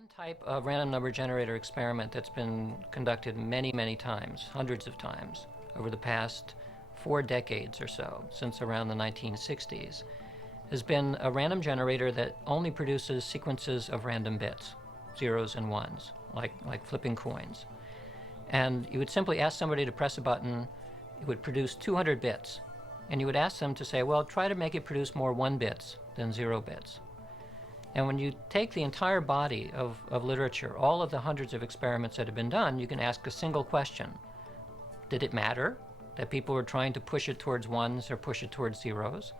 One type of random number generator experiment that's been conducted many, many times, hundreds of times, over the past 4 decades or so, since around the 1960s, has been a random generator that only produces sequences of random bits, zeros and ones, like flipping coins. And you would simply ask somebody to press a button, it would produce 200 bits. And you would ask them to say, well, try to make it produce more 1 bits than 0 bits. And when you take the entire body of literature, all of the hundreds of experiments that have been done, you can ask a single question. Did it matter that people were trying to push it towards ones or push it towards zeros?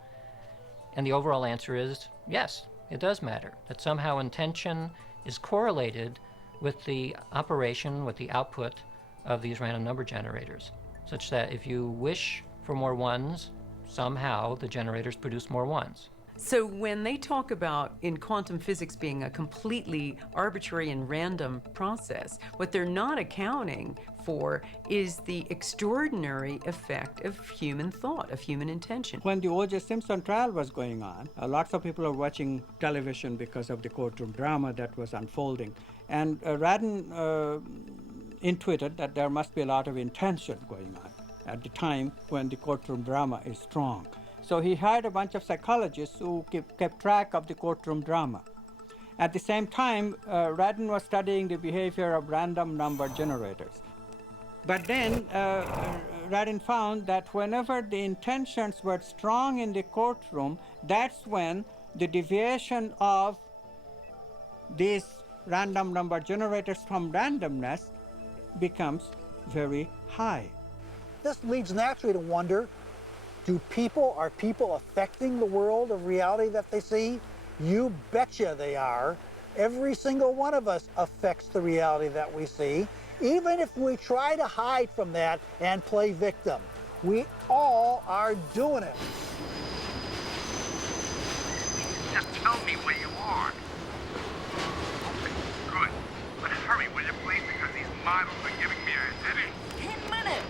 And the overall answer is yes, it does matter. That somehow intention is correlated with the operation, with the output of these random number generators, such that if you wish for more ones, somehow the generators produce more ones. So when they talk about in quantum physics being a completely arbitrary and random process, what they're not accounting for is the extraordinary effect of human thought, of human intention. When the O.J. Simpson trial was going on, lots of people are watching television because of the courtroom drama that was unfolding. And Radin intuited that there must be a lot of intention going on at the time when the courtroom drama is strong. So he hired a bunch of psychologists who kept track of the courtroom drama. At the same time, Radin was studying the behavior of random number generators. But then Radin found that whenever the intentions were strong in the courtroom, that's when the deviation of these random number generators from randomness becomes very high. This leads naturally to wonder, are people affecting the world of reality that they see? You betcha they are. Every single one of us affects the reality that we see, even if we try to hide from that and play victim. We all are doing it. Just tell me where you are. Okay, good. But hurry, will you please, because these models are giving me a headache. 10 minutes.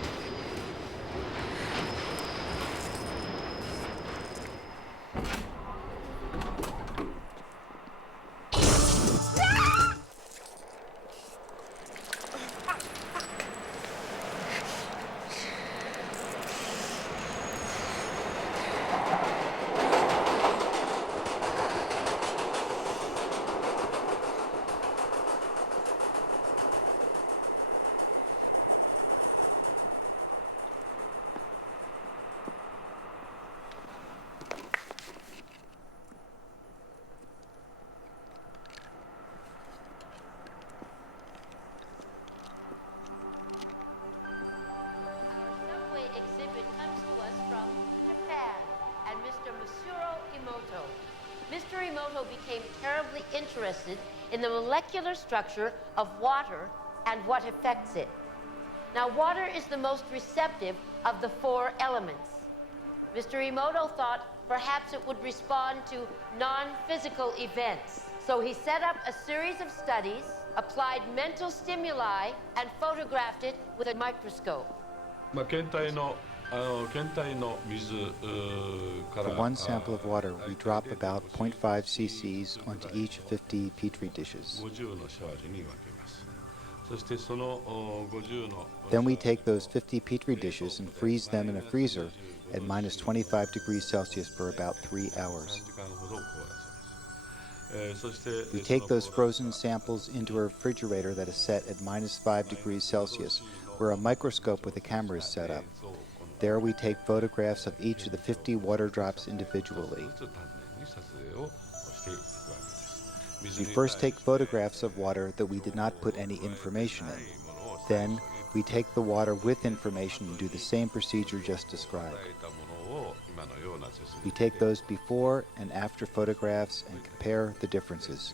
Mr. Emoto became terribly interested in the molecular structure of water and what affects it. Now, water is the most receptive of the 4 elements. Mr. Emoto thought perhaps it would respond to non-physical events. So he set up a series of studies, applied mental stimuli, and photographed it with a microscope. For one sample of water, we drop about 0.5 cc's onto each 50 petri dishes. Then we take those 50 petri dishes and freeze them in a freezer at minus 25 degrees Celsius for about 3 hours. We take those frozen samples into a refrigerator that is set at minus 5 degrees Celsius, where a microscope with a camera is set up. There we take photographs of each of the 50 water drops individually. We first take photographs of water that we did not put any information in. Then we take the water with information and do the same procedure just described. We take those before and after photographs and compare the differences.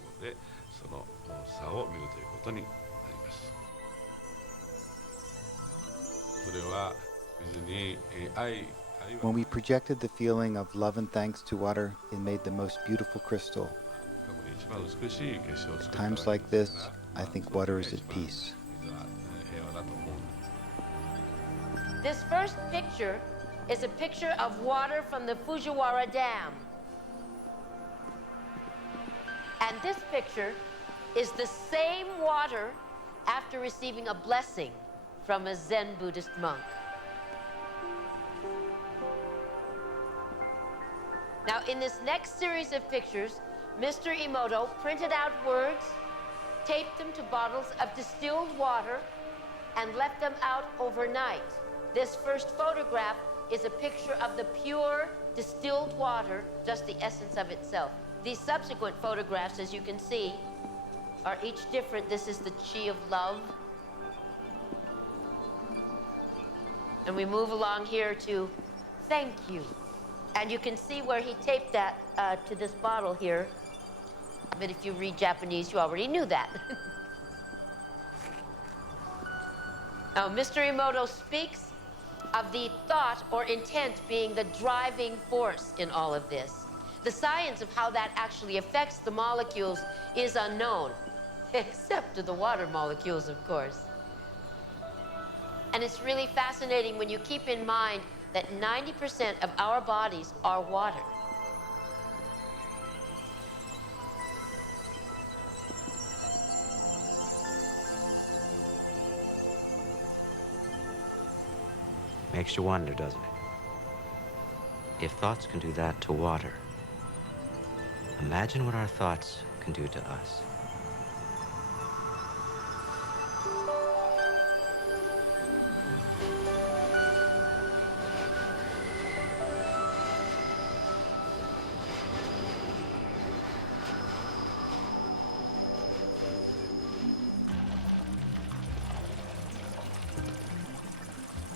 When we projected the feeling of love and thanks to water, it made the most beautiful crystal. At times like this, I think water is at peace. This first picture is a picture of water from the Fujiwara Dam. And this picture is the same water after receiving a blessing from a Zen Buddhist monk. Now, in this next series of pictures, Mr. Emoto printed out words, taped them to bottles of distilled water, and left them out overnight. This first photograph is a picture of the pure distilled water, just the essence of itself. These subsequent photographs, as you can see, are each different. This is the chi of love. And we move along here to thank you. And you can see where he taped that to this bottle here. But if you read Japanese, you already knew that. Now, Mr. Emoto speaks of the thought or intent being the driving force in all of this. The science of how that actually affects the molecules is unknown, except to the water molecules, of course. And it's really fascinating when you keep in mind that 90% of our bodies are water. Makes you wonder, doesn't it? If thoughts can do that to water, imagine what our thoughts can do to us.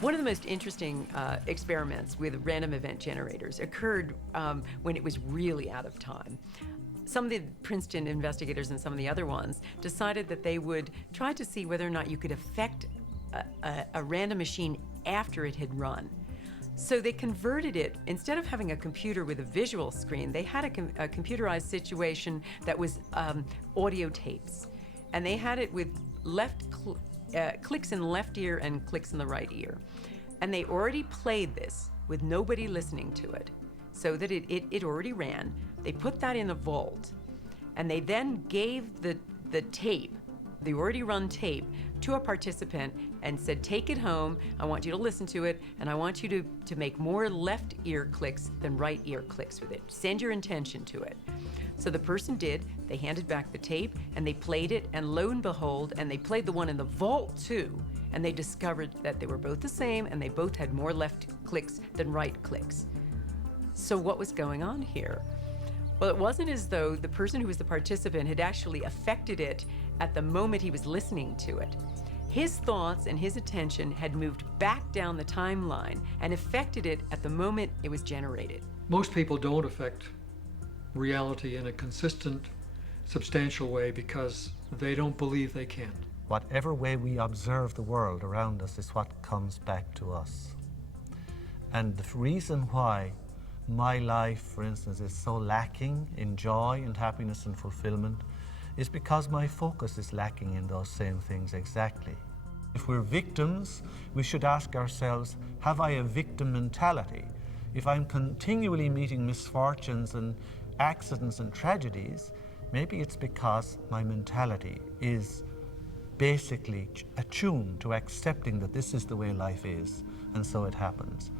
One of the most interesting experiments with random event generators occurred when it was really out of time. Some of the Princeton investigators and some of the other ones decided that they would try to see whether or not you could affect a random machine after it had run. So they converted it, instead of having a computer with a visual screen, they had a computerized situation that was audio tapes. And they had it with clicks in the left ear and clicks in the right ear. And they already played this with nobody listening to it, so that it already ran. They put that in a vault, and they then gave the tape, the already run tape, to a participant and said, take it home, I want you to listen to it, and I want you to make more left ear clicks than right ear clicks with it. Send your intention to it. So the person did. They handed back the tape, and they played it, and lo and behold, and they played the one in the vault too, and they discovered that they were both the same, and they both had more left clicks than right clicks. So what was going on here? Well, it wasn't as though the person who was the participant had actually affected it at the moment he was listening to it. His thoughts and his attention had moved back down the timeline and affected it at the moment it was generated. Most people don't affect reality in a consistent, substantial way because they don't believe they can. Whatever way we observe the world around us is what comes back to us. And the reason why my life, for instance, is so lacking in joy and happiness and fulfillment is because my focus is lacking in those same things exactly. If we're victims, we should ask ourselves, have I a victim mentality? If I'm continually meeting misfortunes and accidents and tragedies, maybe it's because my mentality is basically attuned to accepting that this is the way life is, and so it happens.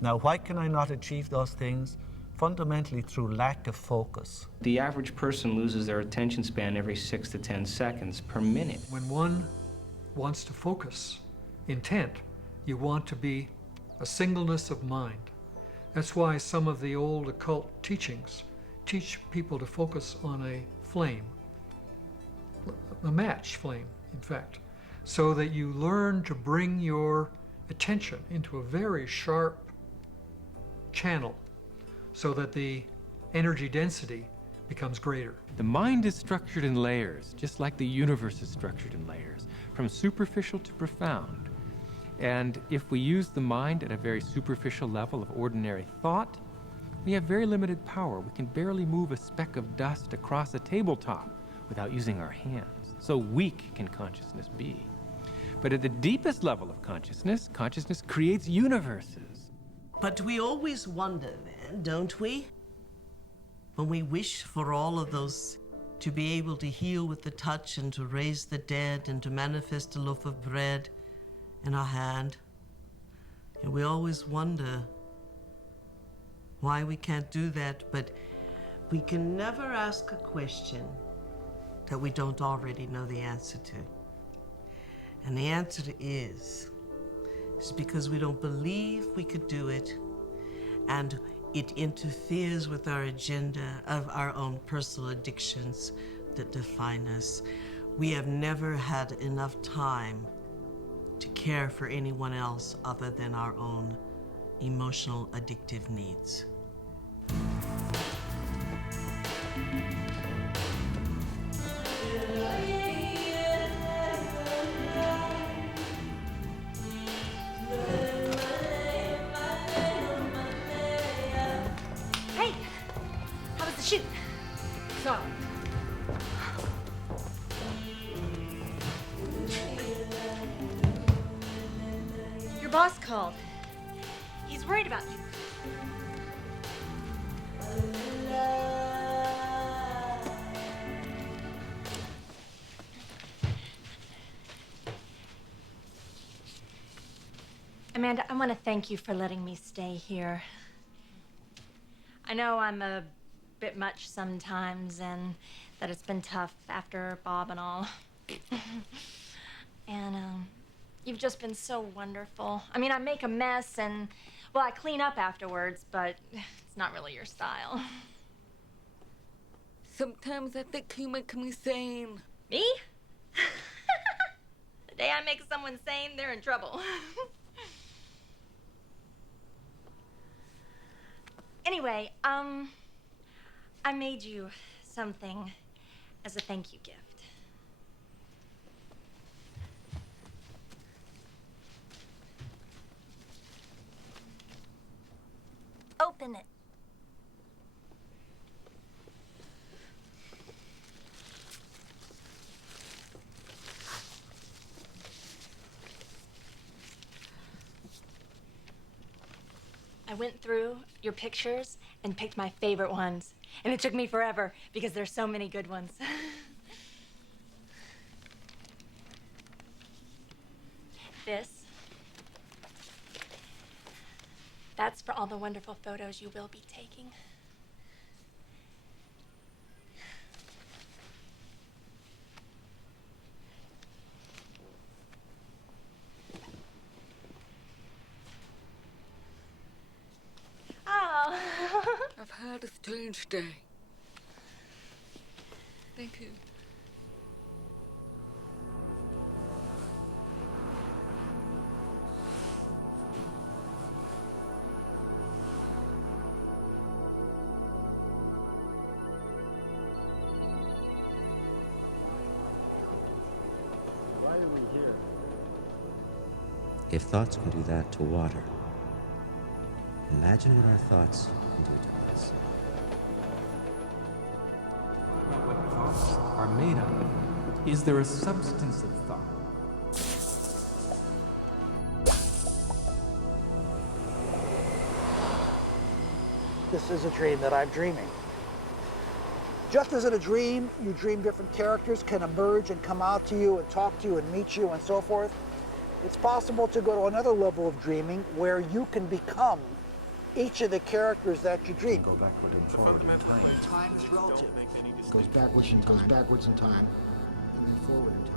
Now, why can I not achieve those things? Fundamentally through lack of focus. The average person loses their attention span every 6 to 10 seconds per minute. When one wants to focus intent, you want to be a singleness of mind. That's why some of the old occult teachings teach people to focus on a flame, a match flame, in fact, so that you learn to bring your attention into a very sharp channel so that the energy density becomes greater. The mind is structured in layers, just like the universe is structured in layers, from superficial to profound. And if we use the mind at a very superficial level of ordinary thought, we have very limited power. We can barely move a speck of dust across a tabletop without using our hands. So weak can consciousness be. But at the deepest level of consciousness, consciousness creates universes. But we always wonder then, don't we? When we wish for all of those to be able to heal with the touch and to raise the dead and to manifest a loaf of bread in our hand. And we always wonder why we can't do that, but we can never ask a question that we don't already know the answer to. And the answer is because we don't believe we could do it, and it interferes with our agenda of our own personal addictions that define us. We have never had enough time to care for anyone else other than our own emotional addictive needs. Hey, how was the shoot? Solid. Your boss called. He's worried about you. Amanda, I want to thank you for letting me stay here. I know I'm a bit much sometimes and that it's been tough after Bob and all. And you've just been so wonderful. I mean, I make a mess and, well, I clean up afterwards, but it's not really your style. Sometimes I think you make me sane. Me? The day I make someone sane, they're in trouble. Anyway, I made you something as a thank you gift. Open it. I went through your pictures and picked my favorite ones. And it took me forever because there's so many good ones. That's for all the wonderful photos you will be taking. Oh. I've had a strange day. Thank you. Why are we here? If thoughts can do that to water, imagine what our thoughts can do to us. What thoughts are made of? Is there a substance of thought? This is a dream that I'm dreaming. Just as in a dream, you dream different characters can emerge and come out to you and talk to you and meet you and so forth. It's possible to go to another level of dreaming where you can become each of the characters that you dream. Go backward and forward in time. Time is relative. Goes backwards in time, and then forward in time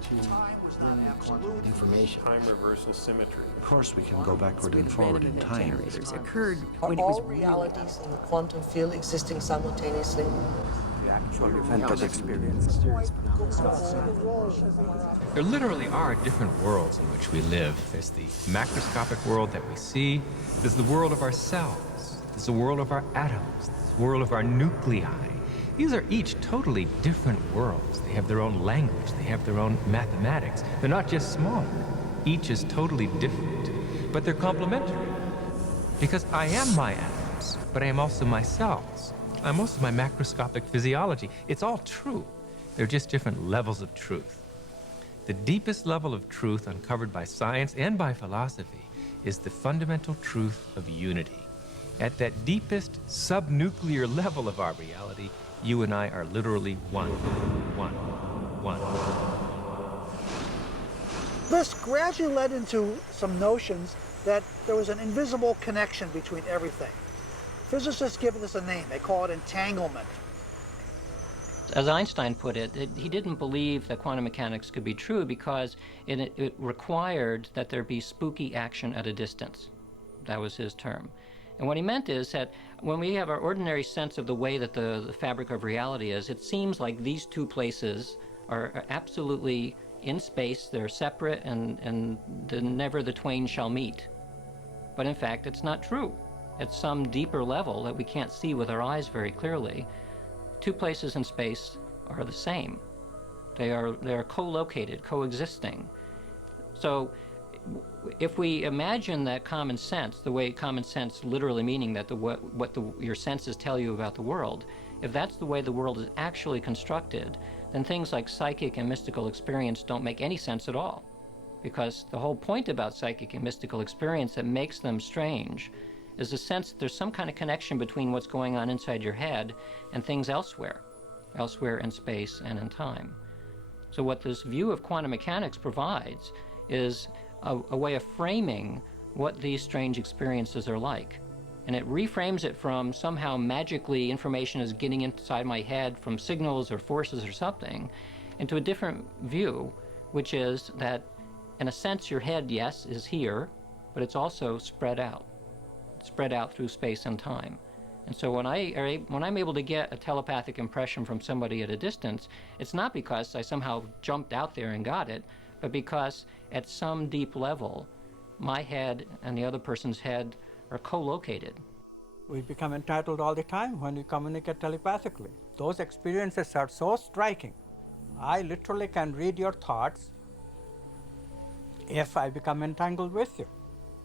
to bring quantum information. Time reversal symmetry. Of course, we can go backward and forward in time. Occurred Are when it was all realities in the quantum field existing simultaneously? The actual event of experience. There literally are different worlds in which we live. There's the macroscopic world that we see. There's the world of our cells. There's the world of our atoms. There's the world of our nuclei. These are each totally different worlds. They have their own language. They have their own mathematics. They're not just smaller. Each is totally different, but they're complementary. Because I am my atoms, but I am also my cells. I'm also my macroscopic physiology. It's all true. They're just different levels of truth. The deepest level of truth uncovered by science and by philosophy is the fundamental truth of unity. At that deepest subnuclear level of our reality, You and I are literally one. This gradually led into some notions that there was an invisible connection between everything. Physicists give this a name. They call it entanglement. As Einstein put it, he didn't believe that quantum mechanics could be true because it required that there be spooky action at a distance. That was his term. And what he meant is that when we have our ordinary sense of the way that the fabric of reality is, it seems like these two places are absolutely in space, they're separate, and never the twain shall meet. But in fact, it's not true. At some deeper level that we can't see with our eyes very clearly, two places in space are the same. They are co-located, coexisting. So if we imagine that common sense, the way common sense literally meaning that your senses tell you about the world, if that's the way the world is actually constructed, then things like psychic and mystical experience don't make any sense at all. Because the whole point about psychic and mystical experience that makes them strange is the sense that there's some kind of connection between what's going on inside your head and things elsewhere in space and in time. So what this view of quantum mechanics provides is a way of framing what these strange experiences are like. And it reframes it from somehow magically information is getting inside my head from signals or forces or something into a different view, which is that in a sense your head, yes, is here, but it's also spread out through space and time. And so when I'm able to get a telepathic impression from somebody at a distance, it's not because I somehow jumped out there and got it, but because at some deep level, my head and the other person's head are co-located. We become entitled all the time when we communicate telepathically. Those experiences are so striking. I literally can read your thoughts if I become entangled with you.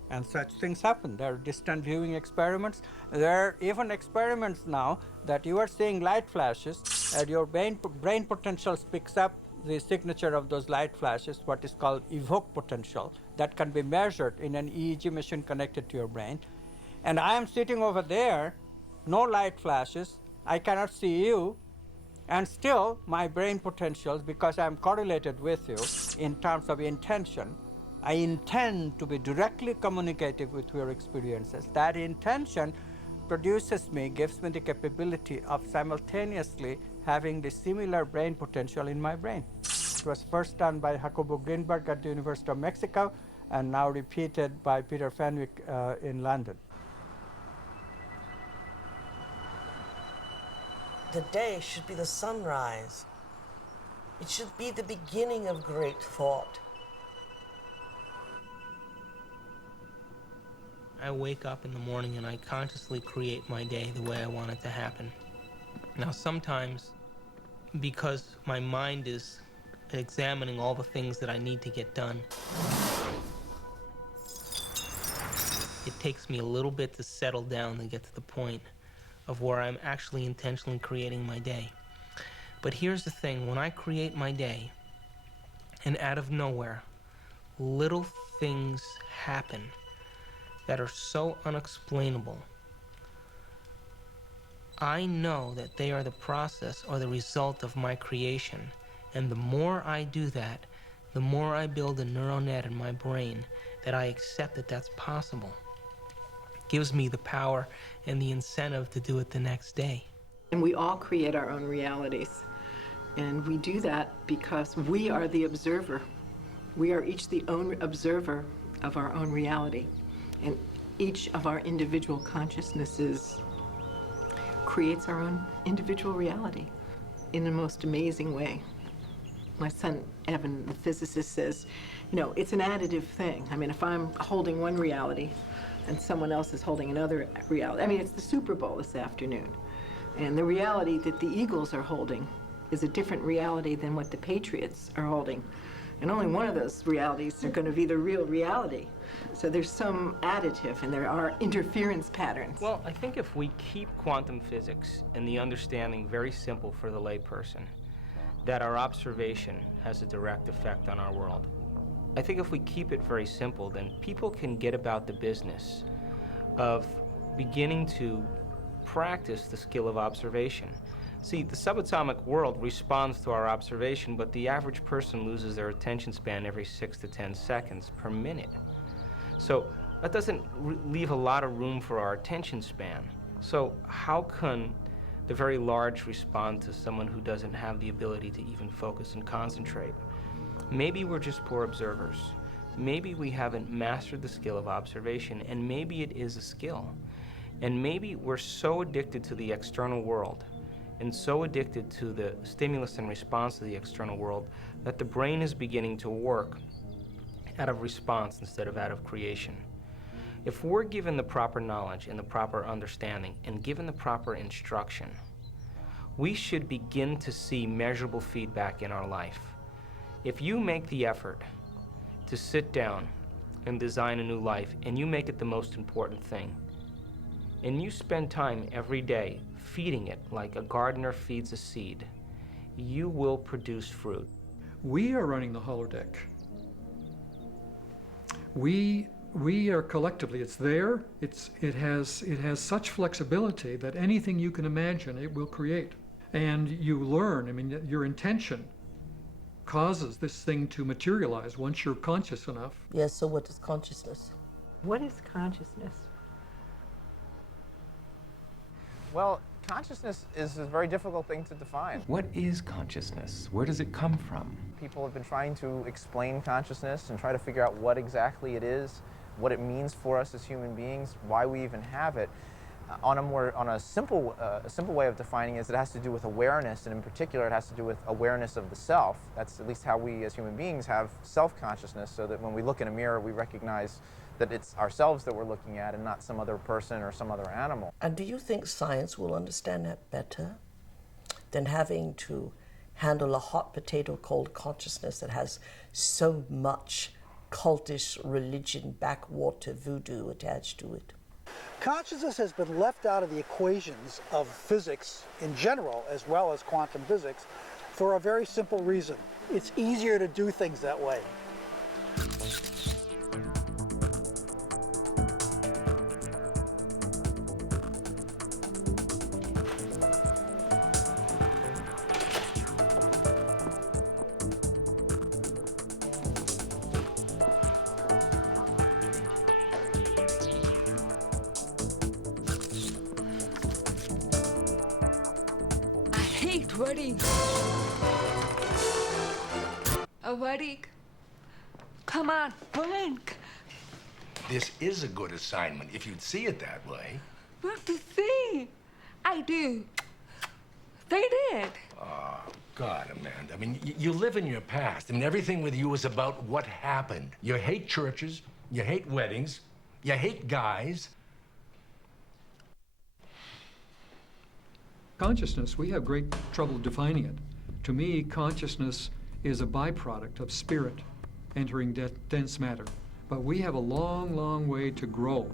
And such things happen. There are distant viewing experiments. There are even experiments now that you are seeing light flashes and your brain potential picks up the signature of those light flashes, what is called evoke potential, that can be measured in an EEG machine connected to your brain. And I am sitting over there, no light flashes, I cannot see you, and still my brain potentials, because I am correlated with you in terms of intention, I intend to be directly communicative with your experiences. That intention gives me the capability of simultaneously having the similar brain potential in my brain. It was first done by Jacobo Greenberg at the University of Mexico and now repeated by Peter Fenwick in London. The day should be the sunrise. It should be the beginning of great thought. I wake up in the morning and I consciously create my day the way I want it to happen. Now sometimes, because my mind is examining all the things that I need to get done, it takes me a little bit to settle down and get to the point of where I'm actually intentionally creating my day. But here's the thing, when I create my day, and out of nowhere, little things happen that are so unexplainable, I know that they are the process or the result of my creation. And the more I do that, the more I build a neural net in my brain that I accept that that's possible. It gives me the power and the incentive to do it the next day. And we all create our own realities. And we do that because we are the observer. We are each the own observer of our own reality. And each of our individual consciousnesses creates our own individual reality in the most amazing way. My son, Evan, the physicist, says, you know, it's an additive thing. I mean, if I'm holding one reality and someone else is holding another reality, I mean, it's the Super Bowl this afternoon. And the reality that the Eagles are holding is a different reality than what the Patriots are holding. And only one of those realities are going to be the real reality. So there's some additive, and there are interference patterns. Well, I think if we keep quantum physics and the understanding very simple for the layperson, that our observation has a direct effect on our world. I think if we keep it very simple, then people can get about the business of beginning to practice the skill of observation. See, the subatomic world responds to our observation, but the average person loses their attention span every 6 to 10 seconds per minute. So that doesn't leave a lot of room for our attention span. So how can the very large respond to someone who doesn't have the ability to even focus and concentrate? Maybe we're just poor observers. Maybe we haven't mastered the skill of observation, and maybe it is a skill. And maybe we're so addicted to the external world and so addicted to the stimulus and response to the external world that the brain is beginning to work out of response instead of out of creation. If we're given the proper knowledge and the proper understanding and given the proper instruction, we should begin to see measurable feedback in our life. If you make the effort to sit down and design a new life, and you make it the most important thing, and you spend time every day feeding it like a gardener feeds a seed, you will produce fruit. We are running the holodeck. We are collectively, it's there, it has such flexibility that anything you can imagine it will create. And you learn, I mean, your intention causes this thing to materialize once you're conscious enough. Yes, so what is consciousness? What is consciousness? Well, consciousness is a very difficult thing to define. What is consciousness? Where does it come from? People have been trying to explain consciousness and try to figure out what exactly it is, what it means for us as human beings, why we even have it. On a simple way of defining it is it has to do with awareness, and in particular it has to do with awareness of the self. That's at least how we as human beings have self-consciousness, so that when we look in a mirror we recognize that it's ourselves that we're looking at and not some other person or some other animal. And do you think science will understand that better than having to handle a hot potato called consciousness that has so much cultish religion, backwater voodoo attached to it? Consciousness has been left out of the equations of physics in general, as well as quantum physics, for a very simple reason. It's easier to do things that way. Wedding. A wedding. Come on, blink. This is a good assignment, if you'd see it that way. What to see? I do. They did. Oh, God, Amanda. I mean, you live in your past. I mean, everything with you is about what happened. You hate churches, you hate weddings, you hate guys. Consciousness, we have great trouble defining it. To me, consciousness is a byproduct of spirit entering dense matter. But we have a long, long way to grow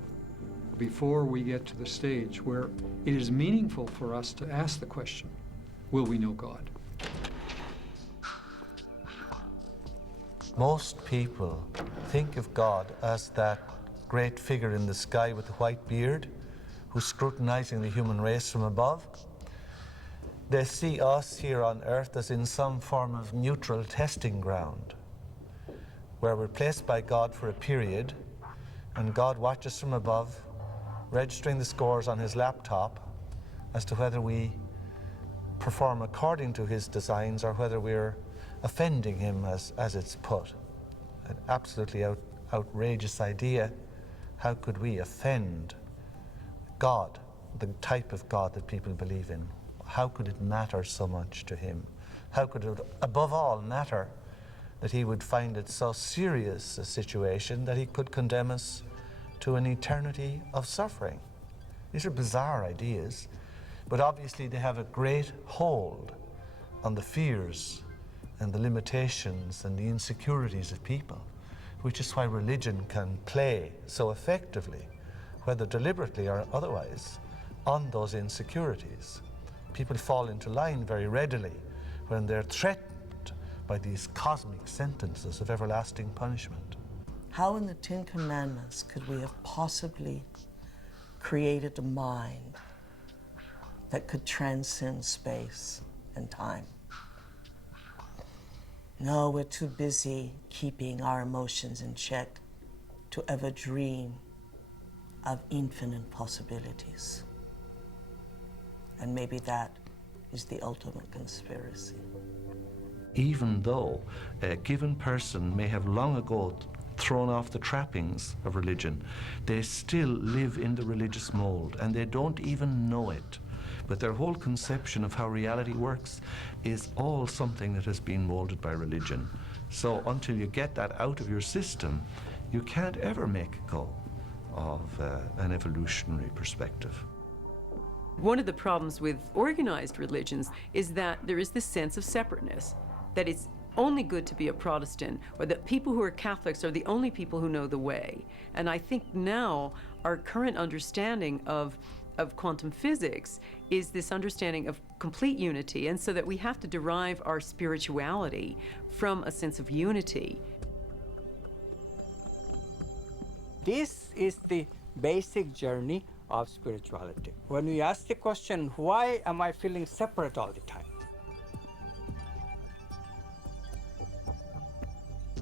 before we get to the stage where it is meaningful for us to ask the question, will we know God? Most people think of God as that great figure in the sky with the white beard who's scrutinizing the human race from above. They see us here on earth as in some form of neutral testing ground, where we're placed by God for a period, and God watches from above, registering the scores on his laptop as to whether we perform according to his designs or whether we're offending him, as it's put. An absolutely outrageous idea. How could we offend God, the type of God that people believe in? How could it matter so much to him? How could it, above all, matter that he would find it so serious a situation that he could condemn us to an eternity of suffering? These are bizarre ideas, but obviously they have a great hold on the fears and the limitations and the insecurities of people, which is why religion can play so effectively, whether deliberately or otherwise, on those insecurities. People fall into line very readily when they're threatened by these cosmic sentences of everlasting punishment. How in the Ten Commandments could we have possibly created a mind that could transcend space and time. No, we're too busy keeping our emotions in check to ever dream of infinite possibilities. And maybe that is the ultimate conspiracy. Even though a given person may have long ago thrown off the trappings of religion, they still live in the religious mold, and they don't even know it. But their whole conception of how reality works is all something that has been molded by religion. So until you get that out of your system, you can't ever make go of an evolutionary perspective. One of the problems with organized religions is that there is this sense of separateness, that it's only good to be a Protestant, or that people who are Catholics are the only people who know the way. And I think now our current understanding of quantum physics is this understanding of complete unity, and so that we have to derive our spirituality from a sense of unity. This is the basic journey of spirituality. When we ask the question, why am I feeling separate all the time?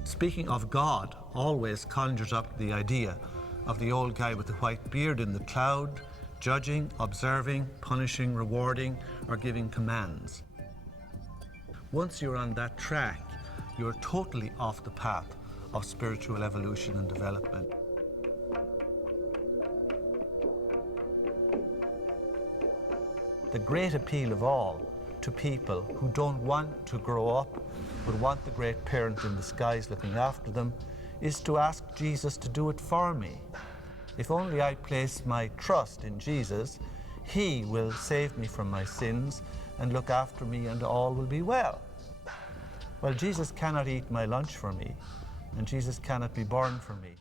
Speaking of God always conjures up the idea of the old guy with the white beard in the cloud, judging, observing, punishing, rewarding, or giving commands. Once you're on that track, you're totally off the path of spiritual evolution and development. The great appeal of all to people who don't want to grow up, but want the great parent in the skies looking after them, is to ask Jesus to do it for me. If only I place my trust in Jesus, he will save me from my sins and look after me, and all will be well. Well, Jesus cannot eat my lunch for me, and Jesus cannot be born for me.